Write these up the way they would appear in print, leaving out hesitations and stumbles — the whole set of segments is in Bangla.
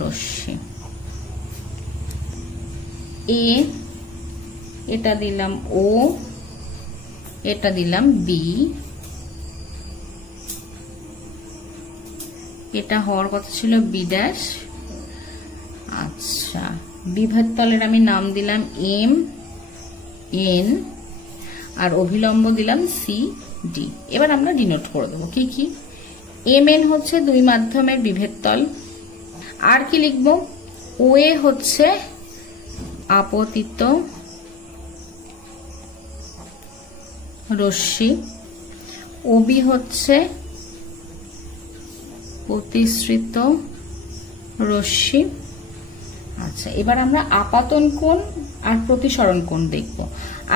রশ্মি। এ, এটা দিলাম ও, এটা দিলাম বি, এটা হওয়ার কথা ছিল বি ড্যাশ। আচ্ছা, বিভেদ তলের আমি নাম দিলাম এম এন, আর অভিলম্ব দিলাম সি ডি। এবার আমরা ডিনোট করে দেবো কি কি। এম এন হচ্ছে দুই মাধ্যমের বিভেদ তল। আর কি লিখবো, ও এ হচ্ছে আপতিত রশ্মি, ওবি হচ্ছে প্রতিসৃত রশ্মি। আচ্ছা, এবার আমরা আপাতন কোণ আর প্রতিসরণ কোণ দেখব।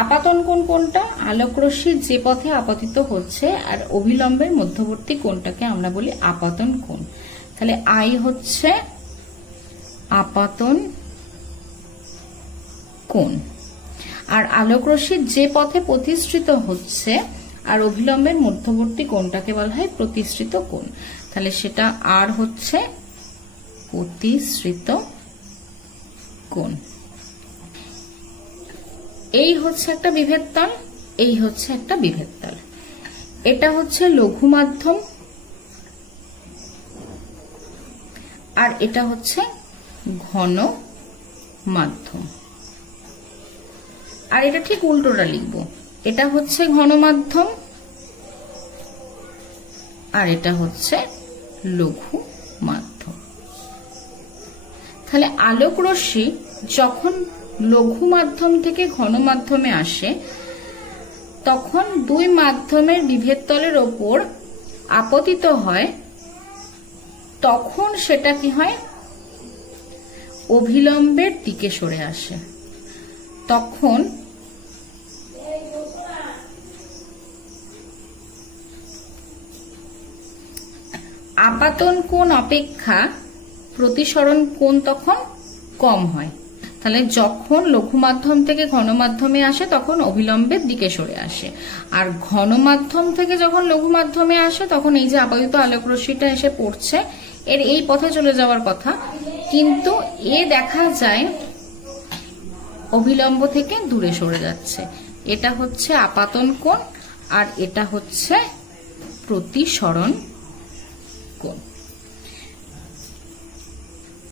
আপাতন কোণ কোনটা, আলোক রশ্মি যে পথে আপতিত হচ্ছে আর অভিলম্বের মধ্যবর্তী কোণটাকে আমরা বলি আপাতন কোণ। তাহলে আই হচ্ছে আপাতন কোণ। আর আলোক রশ্মি যে পথে প্রতিসৃত হচ্ছে আর অভিলম্বের মধ্যবর্তী কোণটাকে বলা হয় প্রতিসৃত কোণ। তাহলে সেটা আর হচ্ছে প্রতিসৃত কোণ। এই হচ্ছে একটা বিভেদ তল, এই হচ্ছে একটা বিভেদ তল। এটা হচ্ছে লঘু মাধ্যম আর এটা হচ্ছে ঘন মাধ্যম। আর এটা ঠিক উল্টোটা লিখবো, এটা হচ্ছে ঘন মাধ্যম আর এটা হচ্ছে লঘু মাধ্যম। তাহলে আলোক রশ্মি যখন লঘু মাধ্যম থেকে ঘন মাধ্যমে আসে তখন দুই মাধ্যমের বিভেদ তলের ওপর আপতিত হয়, তখন সেটা কি হয়, অভিলম্বের দিকে সরে আসে। তখন আপাতন কোণ অপেক্ষা প্রতিসরণ কোণ তখন কম হয়। তাহলে যখন লঘু মাধ্যম থেকে ঘন মাধ্যমে আসে তখন অভিলম্বের দিকে সরে আসে, আর ঘন মাধ্যম থেকে যখন লঘু মাধ্যমে আসে তখন এই যে আপতিত আলোক রশ্মিটা এসে পড়ছে এর এই পথে চলে যাওয়ার কথা, কিন্তু এ দেখা যায় অভিলম্ব থেকে দূরে সরে যাচ্ছে। এটা হচ্ছে আপাতন কোণ আর এটা হচ্ছে প্রতিসরণ